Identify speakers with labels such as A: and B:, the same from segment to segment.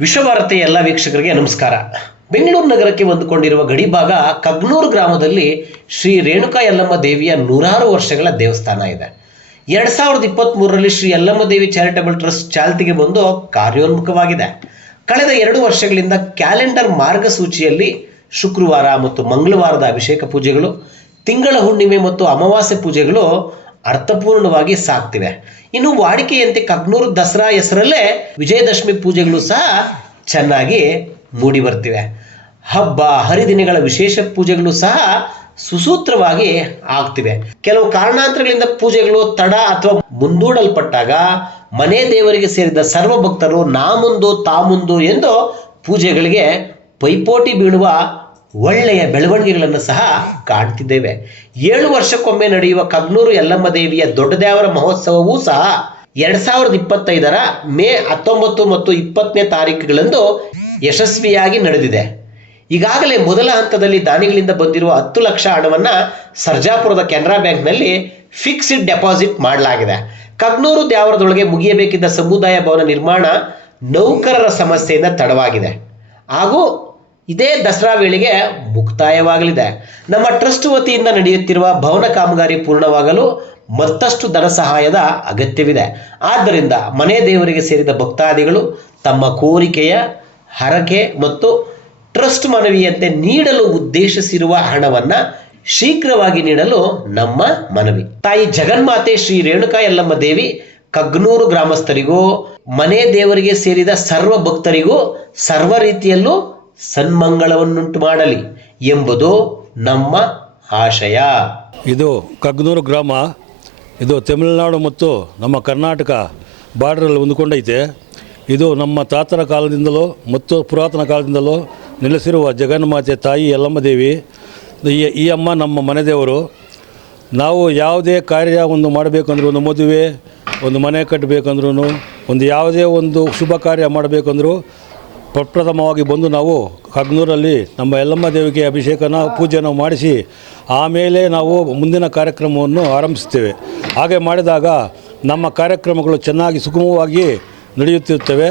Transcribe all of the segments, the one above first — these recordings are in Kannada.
A: ವಿಶ್ವಭಾರತಿ ಎಲ್ಲ ವೀಕ್ಷಕರಿಗೆ ನಮಸ್ಕಾರ. ಬೆಂಗಳೂರು ನಗರಕ್ಕೆ ಹೊಂದಿಕೊಂಡಿರುವ ಗಡಿಭಾಗ ಕಗ್ನೂರು ಗ್ರಾಮದಲ್ಲಿ ಶ್ರೀ ರೇಣುಕಾ ಯಲ್ಲಮ್ಮ ದೇವಿಯ ನೂರಾರು ವರ್ಷಗಳ ದೇವಸ್ಥಾನ ಇದೆ. ಎರಡ್ ಸಾವಿರದ ಇಪ್ಪತ್ತ್ ಮೂರರಲ್ಲಿ ಶ್ರೀ ಯಲ್ಲಮ್ಮ ದೇವಿ ಚಾರಿಟಬಲ್ ಟ್ರಸ್ಟ್ ಚಾಲ್ತಿಗೆ ಬಂದು ಕಾರ್ಯೋನ್ಮುಖವಾಗಿದೆ. ಕಳೆದ ಎರಡು ವರ್ಷಗಳಿಂದ ಕ್ಯಾಲೆಂಡರ್ ಮಾರ್ಗಸೂಚಿಯಲ್ಲಿ ಶುಕ್ರವಾರ ಮತ್ತು ಮಂಗಳವಾರದ ಅಭಿಷೇಕ ಪೂಜೆಗಳು, ತಿಂಗಳ ಹುಣ್ಣಿಮೆ ಮತ್ತು ಅಮಾವಾಸ್ಯೆ ಪೂಜೆಗಳು ಅರ್ಥಪೂರ್ಣವಾಗಿ ಸಾಕ್ತಿವೆ. ಇನ್ನು ವಾಡಿಕೆಯಂತೆ ಕಗ್ನೂರು ದಸರಾ ಹೆಸರಲ್ಲೇ ವಿಜಯದಶಮಿ ಪೂಜೆಗಳು ಸಹ ಚೆನ್ನಾಗಿ ಮೂಡಿ ಬರ್ತಿವೆ. ಹಬ್ಬ, ಹರಿದಿನಗಳ ವಿಶೇಷ ಪೂಜೆಗಳು ಸಹ ಸುಸೂತ್ರವಾಗಿ ಆಗ್ತಿವೆ. ಕೆಲವು ಕಾರಣಾಂತರಗಳಿಂದ ಪೂಜೆಗಳು ತಡ ಅಥವಾ ಮುಂದೂಡಲ್ಪಟ್ಟಾಗ ಮನೆ ದೇವರಿಗೆ ಸೇರಿದ ಸರ್ವ ಭಕ್ತರು ನಾ ಮುಂದು ತಾ ಎಂದು ಪೂಜೆಗಳಿಗೆ ಪೈಪೋಟಿ ಬೀಳುವ ಒಳ್ಳೆಯ ಬೆಳವಣಿಗೆಗಳನ್ನು ಸಹ ಕಾಣ್ತಿದ್ದೇವೆ. ಏಳು ವರ್ಷಕ್ಕೊಮ್ಮೆ ನಡೆಯುವ ಕಗ್ನೂರು ಯಲ್ಲಮ್ಮ ದೇವಿಯ ದೊಡ್ಡ ದೇವರ ಮಹೋತ್ಸವವೂ ಸಹ ಎರಡ್ ಸಾವಿರದ ಇಪ್ಪತ್ತೈದರ ಮೇ ಹತ್ತೊಂಬತ್ತು ಮತ್ತು ಇಪ್ಪತ್ತನೇ ತಾರೀಕುಗಳಂದು ಯಶಸ್ವಿಯಾಗಿ ನಡೆದಿದೆ. ಈಗಾಗಲೇ ಮೊದಲ ಹಂತದಲ್ಲಿ ದಾನಿಗಳಿಂದ ಬಂದಿರುವ ಹತ್ತು ಲಕ್ಷ ಹಣವನ್ನು ಸರ್ಜಾಪುರದ ಕೆನರಾ ಬ್ಯಾಂಕ್ನಲ್ಲಿ ಫಿಕ್ಸ್ಡ್ ಡೆಪಾಸಿಟ್ ಮಾಡಲಾಗಿದೆ. ಕಗ್ನೂರು ದೇವರದೊಳಗೆ ಮುಗಿಯಬೇಕಿದ್ದ ಸಮುದಾಯ ಭವನ ನಿರ್ಮಾಣ ನೌಕರರ ಸಮಸ್ಯೆಯಿಂದ ತಡವಾಗಿದೆ. ಹಾಗೂ ಇದೇ ದಸರಾ ವೇಳೆಗೆ ಮುಕ್ತಾಯವಾಗಲಿದೆ. ನಮ್ಮ ಟ್ರಸ್ಟ್ ವತಿಯಿಂದ ನಡೆಯುತ್ತಿರುವ ಭವನ ಕಾಮಗಾರಿ ಪೂರ್ಣವಾಗಲು ಮತ್ತಷ್ಟು ಧನ ಸಹಾಯದ ಅಗತ್ಯವಿದೆ. ಆದ್ದರಿಂದ ಮನೆ ದೇವರಿಗೆ ಸೇರಿದ ಭಕ್ತಾದಿಗಳು ತಮ್ಮ ಕೋರಿಕೆಯ ಹರಕೆ ಮತ್ತು ಟ್ರಸ್ಟ್ ಮನವಿಯಂತೆ ನೀಡಲು ಉದ್ದೇಶಿಸಿರುವ ಹಣವನ್ನು ಶೀಘ್ರವಾಗಿ ನೀಡಲು ನಮ್ಮ ಮನವಿ. ತಾಯಿ ಜಗನ್ಮಾತೆ ಶ್ರೀ ರೇಣುಕಾ ಯಲ್ಲಮ್ಮ ದೇವಿ ಕಗ್ನೂರು ಗ್ರಾಮಸ್ಥರಿಗೂ, ಮನೆ ದೇವರಿಗೆ ಸೇರಿದ ಸರ್ವ ಭಕ್ತರಿಗೂ ಸರ್ವ ರೀತಿಯಲ್ಲೂ ಸನ್ಮಂಗಳವನ್ನುಂಟು ಮಾಡಲಿ ಎಂಬುದು ನಮ್ಮ ಆಶಯ.
B: ಇದು ಕಗ್ನೂರು ಗ್ರಾಮ, ಇದು ತಮಿಳುನಾಡು ಮತ್ತು ನಮ್ಮ ಕರ್ನಾಟಕ ಬಾರ್ಡ್ರಲ್ಲಿ ಹೊಂದಿಕೊಂಡೈತೆ. ಇದು ನಮ್ಮ ತಾತರ ಕಾಲದಿಂದಲೂ ಮತ್ತು ಪುರಾತನ ಕಾಲದಿಂದಲೂ ನೆಲೆಸಿರುವ ಜಗನ್ಮಾತೆ ತಾಯಿ ಯಲ್ಲಮ್ಮ ದೇವಿ, ಈ ಅಮ್ಮ ನಮ್ಮ ಮನೆದೇವರು ನಾವು ಯಾವುದೇ ಕಾರ್ಯ ಒಂದು ಮಾಡಬೇಕಂದ್ರೂ ಒಂದು ಮದುವೆ, ಒಂದು ಮನೆ ಕಟ್ಟಬೇಕಂದ್ರೂ ಒಂದು ಯಾವುದೇ ಒಂದು ಶುಭ ಕಾರ್ಯ ಮಾಡಬೇಕಂದ್ರೂ ಪ್ರಪ್ರಥಮವಾಗಿ ಬಂದು ನಾವು ಕಗ್ನೂರಲ್ಲಿ ನಮ್ಮ ಯಲ್ಲಮ್ಮ ದೇವಿಗೆ ಅಭಿಷೇಕನ ಪೂಜೆಯನ್ನು ಮಾಡಿಸಿ, ಆಮೇಲೆ ನಾವು ಮುಂದಿನ ಕಾರ್ಯಕ್ರಮವನ್ನು ಆರಂಭಿಸ್ತೇವೆ ಹಾಗೆ ಮಾಡಿದಾಗ ನಮ್ಮ ಕಾರ್ಯಕ್ರಮಗಳು ಚೆನ್ನಾಗಿ ಸುಗಮವಾಗಿ ನಡೆಯುತ್ತಿರುತ್ತವೆ.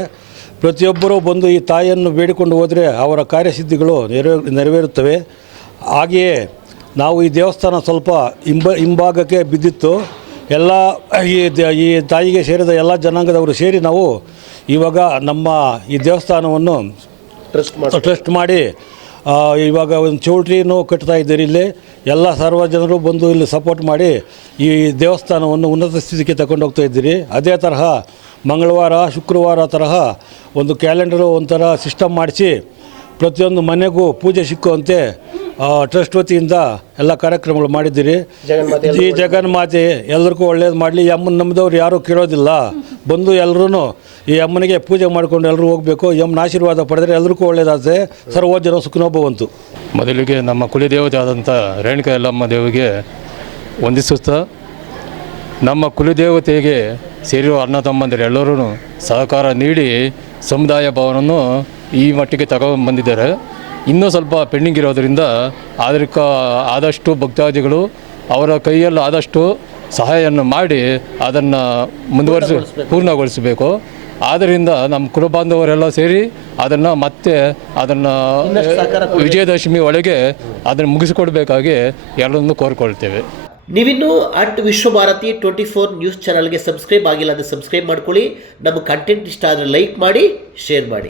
B: ಪ್ರತಿಯೊಬ್ಬರೂ ಬಂದು ಈ ತಾಯಿಯನ್ನು ಬೇಡಿಕೊಂಡು ಹೋದರೆ ಅವರ ಕಾರ್ಯಸಿದ್ಧಿಗಳು ನೆರವೇ, ನೆರವೇರುತ್ತವೆ. ಹಾಗೆಯೇ ನಾವು ಈ ದೇವಸ್ಥಾನ ಸ್ವಲ್ಪ ಹಿಂಬ, ಹಿಂಭಾಗಕ್ಕೆ ಬಿದ್ದಿತ್ತು. ಎಲ್ಲ ಈ ದ- ಈ ತಾಯಿಗೆ ಸೇರಿದ ಎಲ್ಲ ಜನಾಂಗದವರು ಸೇರಿ ನಾವು ಇವಾಗ ನಮ್ಮ ಈ ದೇವಸ್ಥಾನವನ್ನು
A: ಟ್ರಸ್ಟ್
B: ಟ್ರಸ್ಟ್ ಮಾಡಿ ಆ, ಇವಾಗ ಒಂದು ಚೌಲ್ಟ್ರಿನೂ ಕಟ್ತಾ ಇದ್ದೀರಿ ಇಲ್ಲಿ. ಎಲ್ಲ ಸರ್ವ ಜನರು ಬಂದು ಇಲ್ಲಿ ಸಪೋರ್ಟ್ ಮಾಡಿ ಈ ದೇವಸ್ಥಾನವನ್ನು ಉನ್ನತ ಸ್ಥಿತಿಗೆ ತಗೊಂಡು ಹೋಗ್ತಾ ಇದ್ದೀರಿ. ಅದೇ ತರಹ ಮಂಗಳವಾರ ಶುಕ್ರವಾರ ತರಹ ಒಂದು ಕ್ಯಾಲೆಂಡರು ಒಂಥರ ಸಿಸ್ಟಮ್ ಮಾಡಿಸಿ ಪ್ರತಿಯೊಂದು ಮನೆಗೂ ಪೂಜೆ ಸಿಕ್ಕುವಂತೆ ಟ್ರಸ್ಟ್ ವತಿಯಿಂದ ಎಲ್ಲ ಕಾರ್ಯಕ್ರಮಗಳು ಮಾಡಿದ್ದೀರಿ. ಈ ಜಗನ್ ಜಗನ್ಮಾತೆ ಎಲ್ಲರಿಗೂ ಒಳ್ಳೇದು ಮಾಡಲಿ. ಈ ಅಮ್ಮನ ನಂಬಿದವ್ರು ಯಾರೂ ಕೇಳೋದಿಲ್ಲ. ಬಂದು ಎಲ್ಲರೂ ಈ ಅಮ್ಮನಿಗೆ ಪೂಜೆ ಮಾಡಿಕೊಂಡು ಎಲ್ಲರೂ ಹೋಗಬೇಕು. ಈ ಅಮ್ಮನ ಆಶೀರ್ವಾದ ಪಡೆದರೆ ಎಲ್ಲರಿಗೂ ಒಳ್ಳೇದಾಗುತ್ತೆ ಸರ್ವ ಜನ ಸುಖನೋಭವಂತು
C: ಮೊದಲಿಗೆ ನಮ್ಮ ಕುಲದೇವತೆ ಆದಂಥ ರೇಣುಕಾ ಯಲ್ಲಮ್ಮ ದೇವಿಗೆ ವಂದಿಸುತ್ತಾ ನಮ್ಮ ಕುಲದೇವತೆಗೆ ಸೇರಿರುವ ಅಣ್ಣ ತಮ್ಮಂದಿರು ಎಲ್ಲರೂ ಸಹಕಾರ ನೀಡಿ ಸಮುದಾಯ ಭವನವನ್ನು ಈ ಮಟ್ಟಿಗೆ ತಗೊಂಡು ಬಂದಿದ್ದಾರೆ ಇನ್ನೂ ಸ್ವಲ್ಪ ಪೆಂಡಿಂಗ್ ಇರೋದರಿಂದ ಅದಕ್ಕೆ ಆದಷ್ಟು ಭಕ್ತಾದಿಗಳು ಅವರ ಕೈಯಲ್ಲಿ ಆದಷ್ಟು ಸಹಾಯವನ್ನು ಮಾಡಿ ಅದನ್ನು ಮುಂದುವರಿಸಿ ಪೂರ್ಣಗೊಳಿಸಬೇಕು. ಆದ್ದರಿಂದ ನಮ್ಮ ಕುಲಬಾಂಧವರೆಲ್ಲ ಸೇರಿ ಅದನ್ನು ಮತ್ತೆ ಅದನ್ನು ವಿಜಯದಶಮಿ ಒಳಗೆ ಅದನ್ನು ಮುಗಿಸಿಕೊಡ್ಬೇಕಾಗಿ ಎಲ್ಲರನ್ನು ಕೋರಿಕೊಳ್ತೇವೆ.
A: ನೀವಿನ್ನೂ at Vishwabharati twenty four news ಚಾನಲ್ಗೆ ಸಬ್ಸ್ಕ್ರೈಬ್ ಆಗಿಲ್ಲ ಅಂದರೆ ಸಬ್ಸ್ಕ್ರೈಬ್ ಮಾಡ್ಕೊಳ್ಳಿ. ನಮ್ಮ ಕಂಟೆಂಟ್ ಇಷ್ಟ ಆದರೆ ಲೈಕ್ ಮಾಡಿ ಶೇರ್ ಮಾಡಿ.